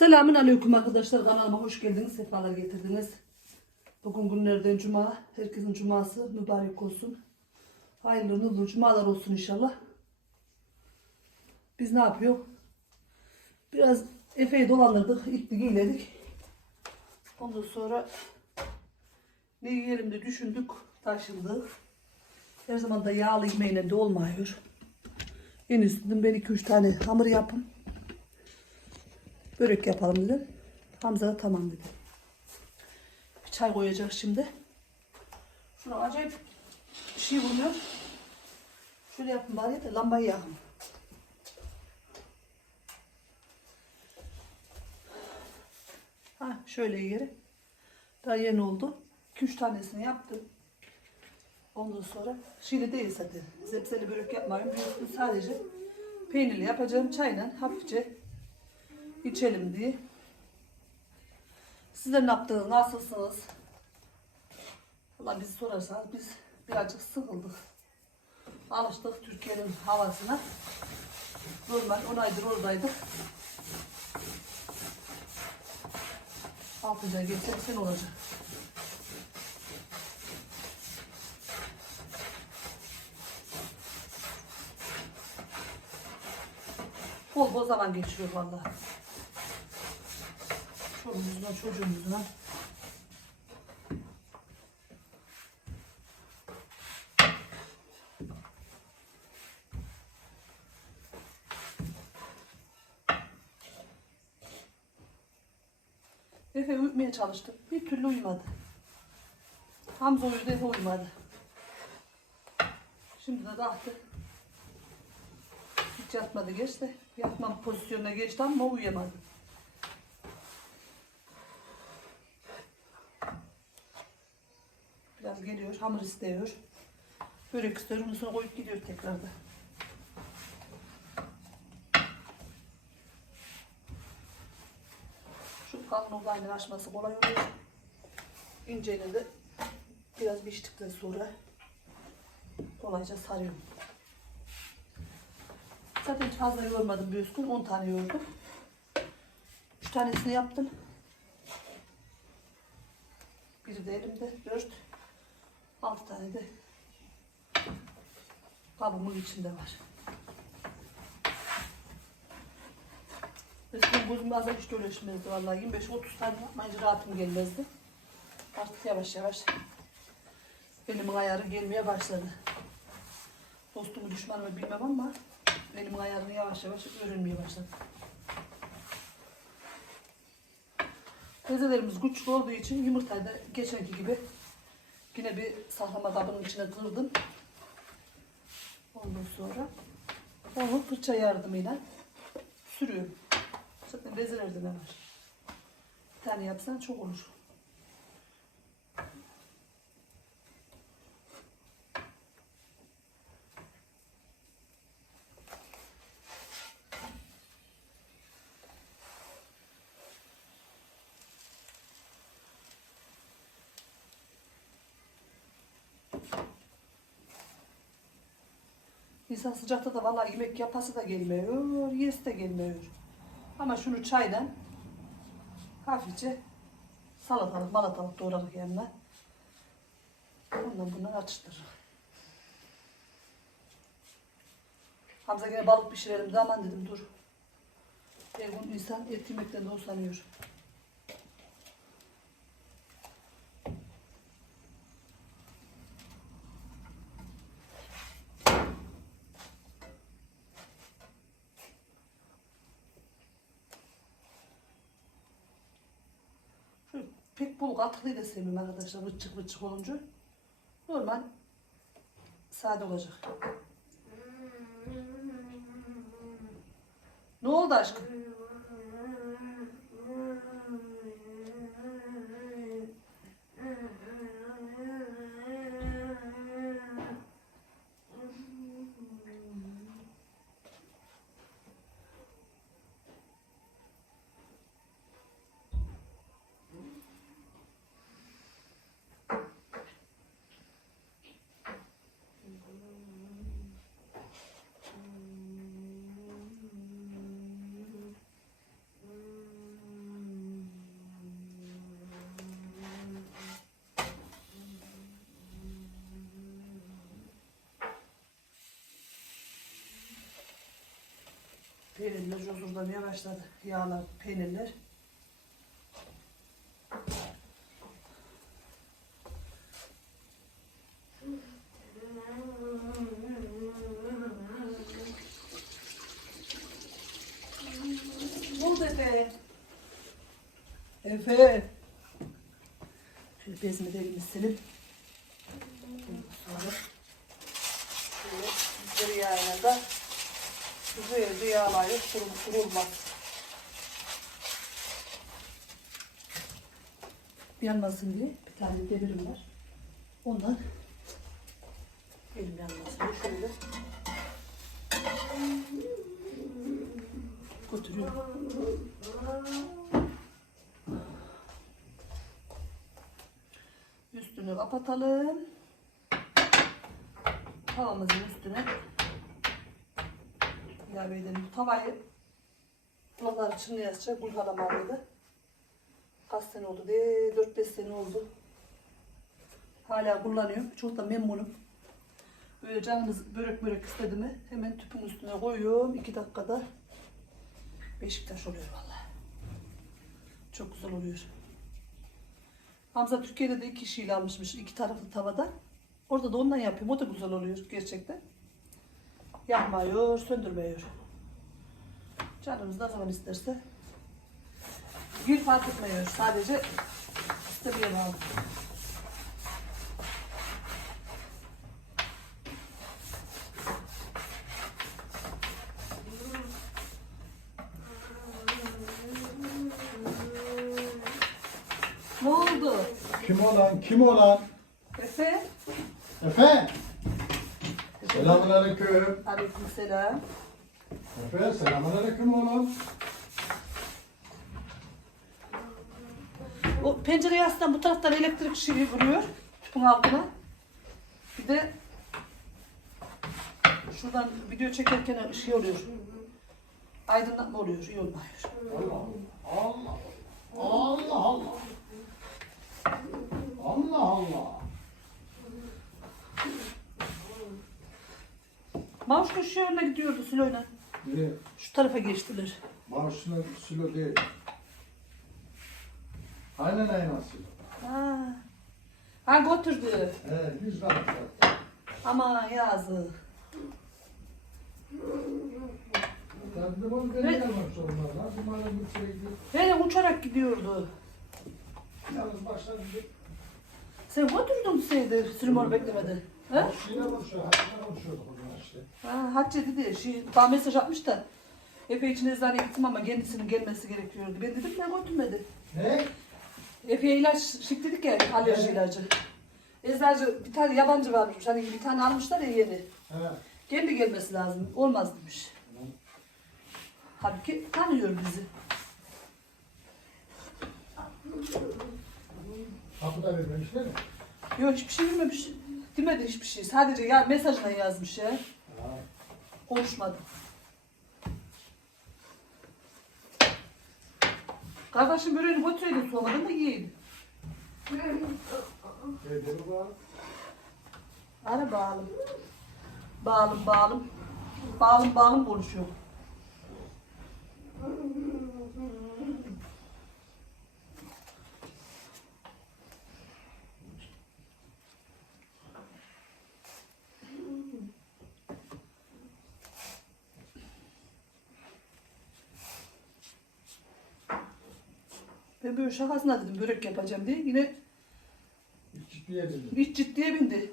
Selamün aleyküm arkadaşlar. Kanalıma hoş geldiniz. Sefalar getirdiniz. Bugün günlerden cuma. Herkesin cuması mübarek olsun. Hayırlı nurlu cumalar olsun inşallah. Biz ne yapıyor? Biraz Efe'yi dolandırdık. İpli giyledik. Ondan sonra ne yiyelim de düşündük. Taşındık. Her zaman da yağlı yemeğine de olmuyor. En üstünden ben 2-3 tane hamur yapım. Börek yapalım dedim. Hamza da tamam dedi. Bir çay koyacak şimdi. Şuna acayip şey vuruyor. Şöyle yapın bari de lambayı yakın. Ha şöyle yeri. Daha yeni oldu. 2-3 tanesini yaptım. Ondan sonra şili değil zaten. Zepseli börek yapmayayım. Büyüktüm sadece peynirli yapacağım çayla hafifçe içelim diye. Sizler ne yaptınız? Nasılsınız? Valla bizi sorarsanız biz birazcık sıkıldık. Alıştık Türkiye'nin havasına. Normal 10 aydır oradaydık. 6 ay geçse bir sene olacak. Bol bol zaman geçiyor vallahi. Çoluğumuzla çocuğumuzla. Efe uyutmaya çalıştım. Bir türlü uyumadı. Hamza uyudu, Efe uyumadı. Şimdi de kalktı. Hiç yatmadı geçti. Yatmam pozisyonuna geçti ama uyuyamadı. Biraz geliyor, hamur istiyor. Börek istiyor, ondan sonra koyup gidiyor tekrarda. Şu kalın olayla açması kolay oluyor. İnceyle de biraz piştikten sonra kolayca sarıyorum. Zaten hiç fazla yormadım bir gün. 10 tane yordum. 3 tanesini yaptım. Biri de elimde. 4. 6 tane de kabımın içinde var. Eskiden gözüm bazen hiç dönüşmezdi vallahi. 25-30 tane yapmayınca rahatım gelmezdi. Artık yavaş yavaş elimin ayarı gelmeye başladı. Dostumu düşmanımı bilmem ama elimin ayarını yavaş yavaş öğrenmeye başladım. Bezelerimiz güçlü olduğu için yumurtayı da geçenki gibi yine bir saklama kabının içine kırdım. Ondan sonra onu fırça yardımıyla sürüyorum. Zaten bezelerde ne var? Bir tane yapsan çok olur. İnsan sıcakta da vallahi yemek yapası da gelmiyor, yesi de gelmiyor. Ama şunu çayla hafifçe salatalık, malatalık doğradık yanına. Ondan bunları atıştırırım. Hamza yine balık pişirelim de aman dedim dur. Bir gün insan et yemekten de usanıyor. Şu pek bol katıklıyı da sevmiyorum arkadaşlar. Vıçık vıçık olunca. Normal sade olacak. Ne oldu aşkım? Peynirler cozurlamaya başladı. Yağlar, peynirler. Oldu Efe? Efe. Şöyle bezimi de elimi silip. Sonra şöyle yağına da güzelce yağlayıp kurul, kurulmaz. Yanmasın diye bir tane demirim var. Ondan elim yanmasın diye şöyle götürüyorum. Üstünü kapatalım. Tavamızın üstüne ilave edelim. Tavayı kulaklar çınlayasıca gulhalamalıydı. Kaç sene oldu de 4-5 sene oldu. Hala kullanıyorum. Çok da memnunum. Böyle canınız börek börek istedi mi hemen tüpün üstüne koyuyorum. 2 dakikada Beşiktaş oluyor vallahi. Çok güzel oluyor. Hamza Türkiye'de de iki kişiyle almışmış iki taraflı tavada. Orada da ondan yapıyorum. O da güzel oluyor gerçekten. Yakmıyor, söndürmüyor. Canımız ne zaman isterse. Gül fark etmiyor. Sadece istemeye bağlı. Ne oldu? Kim olan? Kim olan? Efe? Efe. Selamünaleyküm. Aleykümselam. Efe selamünaleyküm oğlum. O pencereye aslında bu taraftan elektrik ışığı vuruyor. Tüpün altına. Bir de şuradan video çekerken ışığı oluyor. Aydınlatma oluyor, iyi olmuyor. Allah Allah. Allah Allah. Allah Allah. Mavuş koşu yönüne gidiyordu Sülo'yla. Biri Şu tarafa geçtiler. maaşına silo değil. Aynen aynen silo. Ha. Ha götürdü. He yüz lira. Ama yazık. Ben Ne? Hele uçarak gidiyordu. Yalnız başladı. Sen götürdün Seydi sürümör beklemedi. Ha? Şiire konuşuyor. Hakkında konuşuyorduk işte. Ha, Hatice dedi, şey, bana mesaj atmış da Efe için eczaneye gittim ama kendisinin gelmesi gerekiyordu. Ben dedim ben götürmedi. Ne? Efe'ye ilaç şık dedik ya alerji ilacı. Eczacı bir tane yabancı varmış. Hani bir tane almışlar ya yeni. He. Kendi gelmesi lazım. Olmaz demiş. Halbuki tanıyor bizi. Kapıda vermemişler mi? Yok hiçbir şey bilmemiş. Demedi hiçbir şey. Sadece ya mesajına yazmış ya. Ha. Konuşmadı. Kardeşim böreğini götüreydin soğumadan da yiyeydin. Evleri var. Ara bağlım. Bağlım bağlım. Bağlım bağlım konuşuyor. Ben böyle şakasına dedim börek yapacağım diye yine Hiç ciddiye dedim. hiç ciddiye bindi.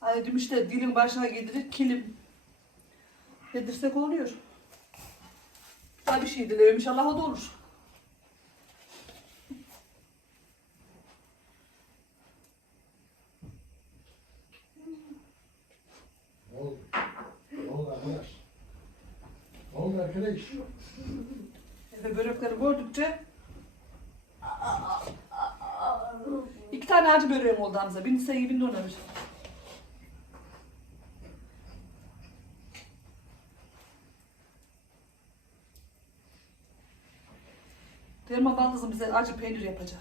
Hani demişler dilin başına getirir kilim. Yedirsek oluyor. Daha bir şey dilerim inşallah o da olur. Ne oldu? Ne oldu arkadaş? Ne oldu arkadaş? Efe börekleri gördükçe iki tane acı böreğim oldu Hamza. Birini sen ye, birini ona ver. Derman baldızım bize acı peynir yapacak.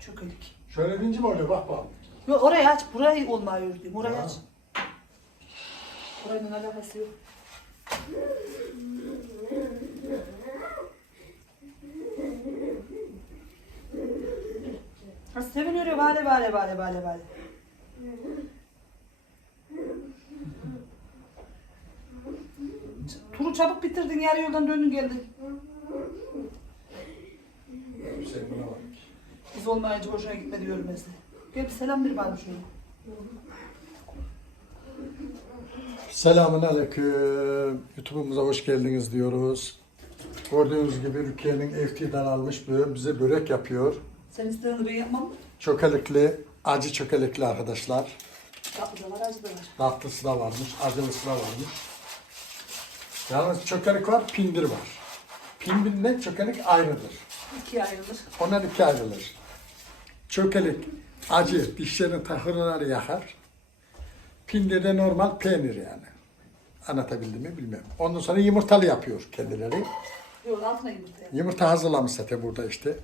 Çökelik. Şöyle binci mi oluyor? Bak bak. Yok orayı aç, burayı olmuyor diyorum. Orayı Ha. aç. Burayla alakası yok. Nasıl seviniyor vale vale vale vale vale. Turu çabuk bitirdin yarı yoldan döndün geldin. Sen buna bak. Biz olmayınca hoşuna gitmedi görmezdi. Gel bir selam bir bana şöyle. Selamun Aleyküm. YouTube'umuza hoş geldiniz diyoruz. Gördüğünüz gibi Rukiye'nin FT'den almış bö- bize börek yapıyor. Sen istediğini ben yapmam mı? Çökelikli, acı çökelikli arkadaşlar. Tatlı da var, acı da var. Tatlısı da varmış, acılısı da varmış. Yalnız çökelik var, pindir var. Pindirle çökelik ayrıdır. İkiye ayrılır. Onlar iki ayrılır. Çökelik acı, dişlerin tahırları yakar. Pindir de normal peynir yani. Anlatabildim mi bilmem. Ondan sonra yumurtalı yapıyor kendileri. Yok altına yumurta yap. Yumurta hazırlamış zaten burada işte.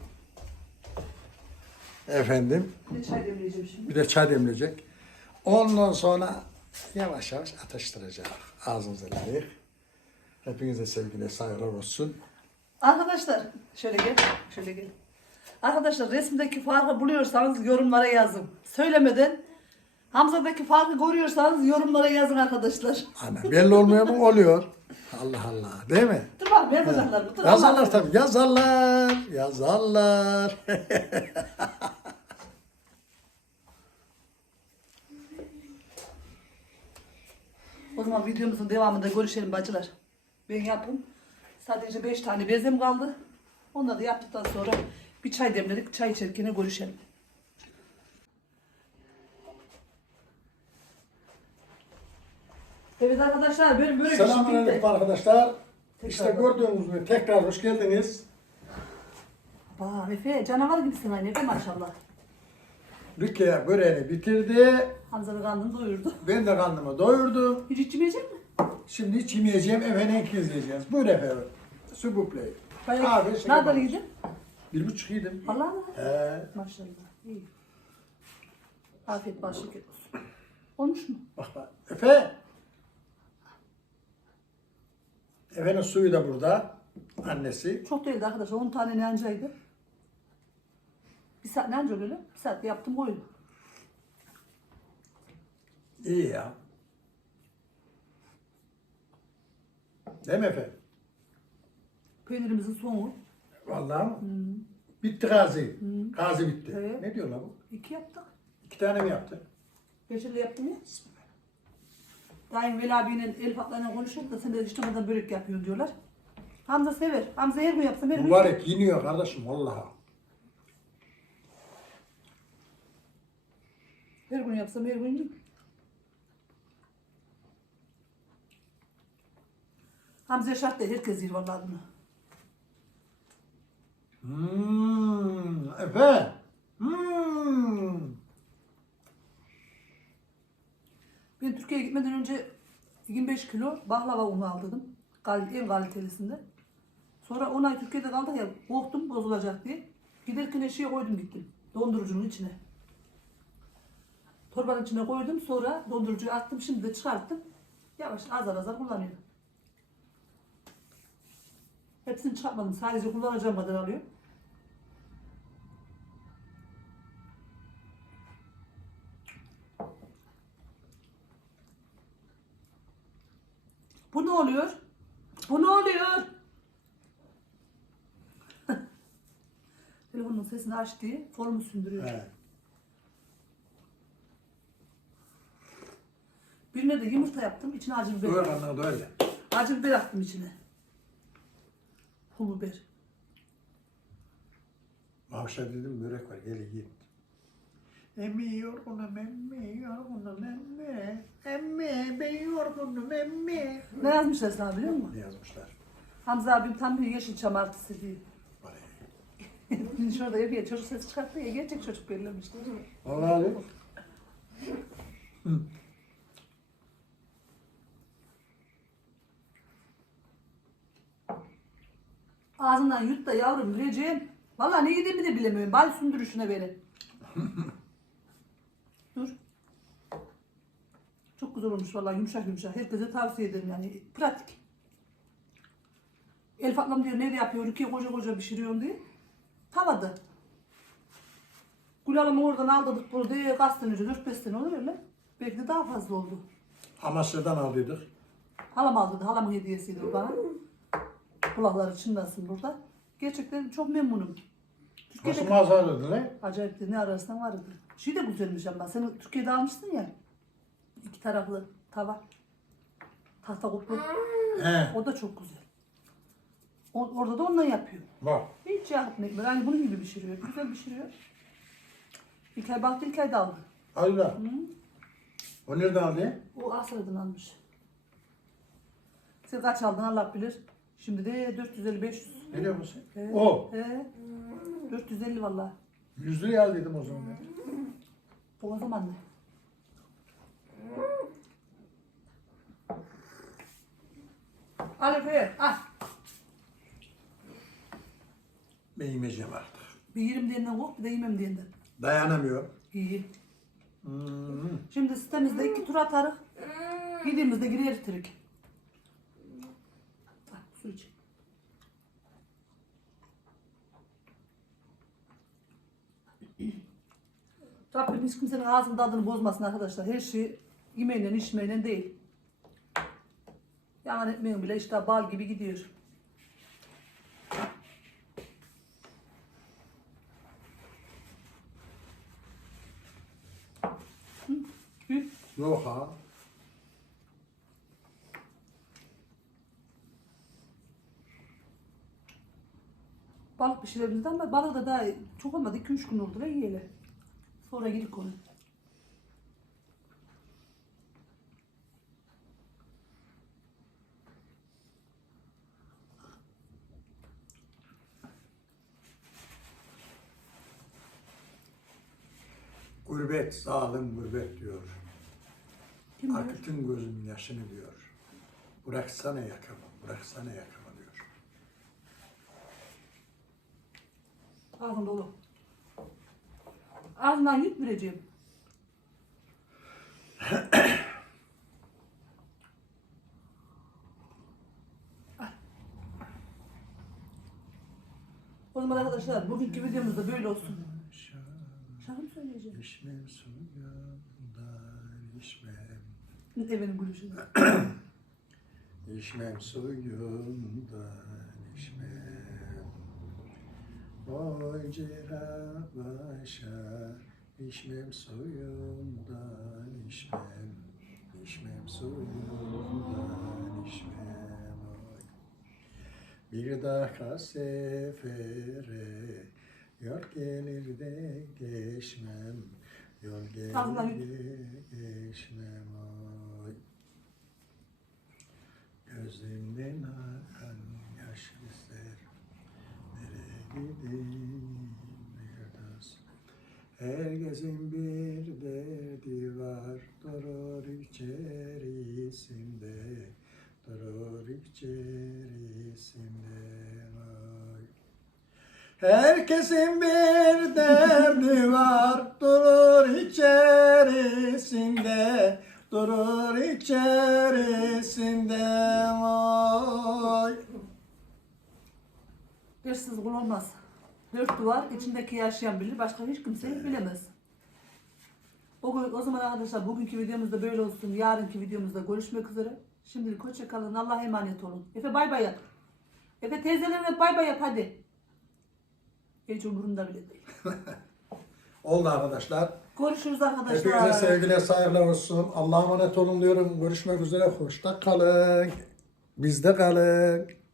Efendim, Bir de çay demleyeceğim şimdi. bir de çay demleyecek. Ondan sonra yavaş yavaş atıştıracak. Ağzınıza layık. Hepinize sevgiyle saygılar olsun. Arkadaşlar şöyle gel, şöyle gel. Arkadaşlar resimdeki farkı buluyorsanız yorumlara yazın. Söylemeden Hamza'daki farkı görüyorsanız yorumlara yazın arkadaşlar. Ana belli olmuyor mu? Oluyor. Allah Allah. Değil mi? Dur bak yazacaklar? Dur Yazarlar tabii. Yazarlar. Yazarlar. O zaman videomuzun devamında görüşelim bacılar. Ben yapın. Sadece 5 tane bezem kaldı. Onları da yaptıktan sonra bir çay demledik. Çay içerken görüşelim. Evet arkadaşlar benim böyle Selamünaleyküm arkadaşlar. Tekrar İşte gördüğünüz gibi tekrar hoş geldiniz. Aa Efe canavar gibisin anne maşallah. Rukiye böreğini bitirdi. Hamza'nın karnını doyurdu. Ben de karnımı doyurdum. Hiç içmeyecek mi? Şimdi hiç yemeyeceğim. Efendim ikiz yiyeceğiz. Buyur efendim. Play. Bayağı. Abi, şeker Nereden var. yedin? Bir buçuk yedim. Allah Allah. He. Maşallah. İyi. Afiyet bal şeker olsun. Olmuş mu? Bak bak. Efe. Efe'nin suyu da burada. Annesi. Çok değildi arkadaşlar. 10 tane nancaydı. Bir saat nanca böyle. Bir saat yaptım koydum. İyi ya. Değil mi Efe? Peynirimizin sonu. Vallahi mı? Bitti gazi. Hı. Gazi bitti. Evet. Ne diyorlar bu? İki yaptık. İki tane mi yaptı? Beşerli yaptım ya. Daim Veli abiyle Elif ablayla konuşuyor da sen de durmadan börek yapıyorsun diyorlar. Hamza sever. Hamza her gün yapsam her gün. Mübarek yeniyor kardeşim vallahi. Her gün yapsam her gün yiyeyim. Hamza şart değil. Herkes yer vallahi bunu. Hmm, Efe. Hmm. Ben Türkiye'ye gitmeden önce 25 kilo baklava unu. Kal- En kalitelisinde. Sonra 10 ay Türkiye'de kaldık ya korktum bozulacak diye. Giderken eşeğe koydum gittim. Dondurucunun içine. Torbanın içine koydum sonra dondurucuya attım şimdi de çıkarttım. Yavaş azar azar kullanıyorum. Hepsini çıkartmadım. Sadece kullanacağım kadar alıyorum. Bu ne oluyor? Bu ne oluyor? Telefonun sesini aç diye formu sündürüyor. He. Birine de yumurta yaptım. içine acı biber. Böyle karnına da öyle. Acı biber attım içine. Pul biber. Mavşa dedim börek var gel yiyin. Emmi yorgunum emmi yorgunum emmi. Emmi ben yorgunum emmi. Ne yazmışlar sana biliyor musun? Ne yazmışlar? Hamza abim tam bir yeşilçam artısı diye. Şurada yapıyor. Çocuk ses çıkarttı ya. Gerçek çocuk belirlemişler. değil mi? Vallahi. Hı. Ağzından yut da yavrum Recep. Vallahi ne yediğimi de bilemiyorum. Bal sündürüşüne beni. Dur. Çok güzel olmuş vallahi yumuşak yumuşak. Herkese tavsiye ederim yani. Pratik. Elif ablam diyor nerede yapıyor? Rukiye koca koca pişiriyorum diye. Tavada. Hanım'ı oradan aldırdık burada kaç sene önce 4-5 sene olur öyle. Belki de daha fazla oldu. Amasya'dan aldıydık. Halam aldırdı. Halamın hediyesiydi o bana. Kulakları çınlasın burada. Gerçekten çok memnunum. Türkiye'de Nasıl mağaza aldın lan? acayip de ne ararsan vardı. Şey de güzelmiş ama sen Türkiye'de almıştın ya. İki taraflı tava. Tahta kuplu. He. O da çok güzel. O, orada da ondan yapıyor. Bak. Hiç yapmıyor. Aynı bunun gibi pişiriyor. Güzel pişiriyor. İlkay baktı İlkay da aldı. Hadi da. O nereden aldı? O Asra'dan almış. Sen kaç aldın Allah bilir. Şimdi de 450-500. Ne diyor musun? He. O. He. 450 vallahi. Yüz liraya aldıydım o zaman. ben. O zaman ne? Al Efe, al. Ben yemeyeceğim artık. Bir yerim diyenden kork, bir de yemem diyenden. Dayanamıyor. İyi. Hmm. Şimdi sitemizde iki tur atarız. Gidimizde girer trik. Su iç. Rabbim hiç kimsenin ağzının tadını bozmasın arkadaşlar. Her şey yemeğiyle içmeyle değil. Yaman ekmeğin bile işte bal gibi gidiyor. Hı? Yok ha. Balık pişirebiliriz ama balık da daha çok olmadı. 2-3 gün oldu ve yiyelim. Sonra gidip konu. Gurbet, zalim gurbet diyor. Kim? Akıtın gözümün yaşını diyor. Bıraksana yakamı, bıraksana yakamı diyor. Ağzım dolu. Ağzından yut vereceğim. Ay. o zaman arkadaşlar bugünkü videomuz da böyle olsun. Şarkı mı söyleyeceğim? İçmem suyundan içmem. Efendim gülüşünü. İçmem suyundan içmem. Oy cera başa içmem suyundan içmem. İçmem suyundan içmem. Oy. Bir daha sefere yol gelir de geçmem. Yol gelir de geçmem. Oy. Gözümden akan Gideyim Mevdas Herkesin bir derdi var Durur içerisinde Durur içerisinde. Vay. Herkesin bir derdi var Durur içerisinde Durur içerisinde. Vay Dersiz kul olmaz. Dört duvar içindeki yaşayan bilir. Başka hiç kimse bilemez. O, o zaman arkadaşlar bugünkü videomuzda böyle olsun. Yarınki videomuzda görüşmek üzere. Şimdilik hoşça kalın. Allah'a emanet olun. Efe bay bay yap. Efe teyzelerine bay bay yap hadi. Hiç umurumda bile değil. Oldu arkadaşlar. Görüşürüz arkadaşlar. Hepinize sevgiler, saygılar olsun. Allah'a emanet olun diyorum. Görüşmek üzere. Hoşça kalın. Bizde kalın.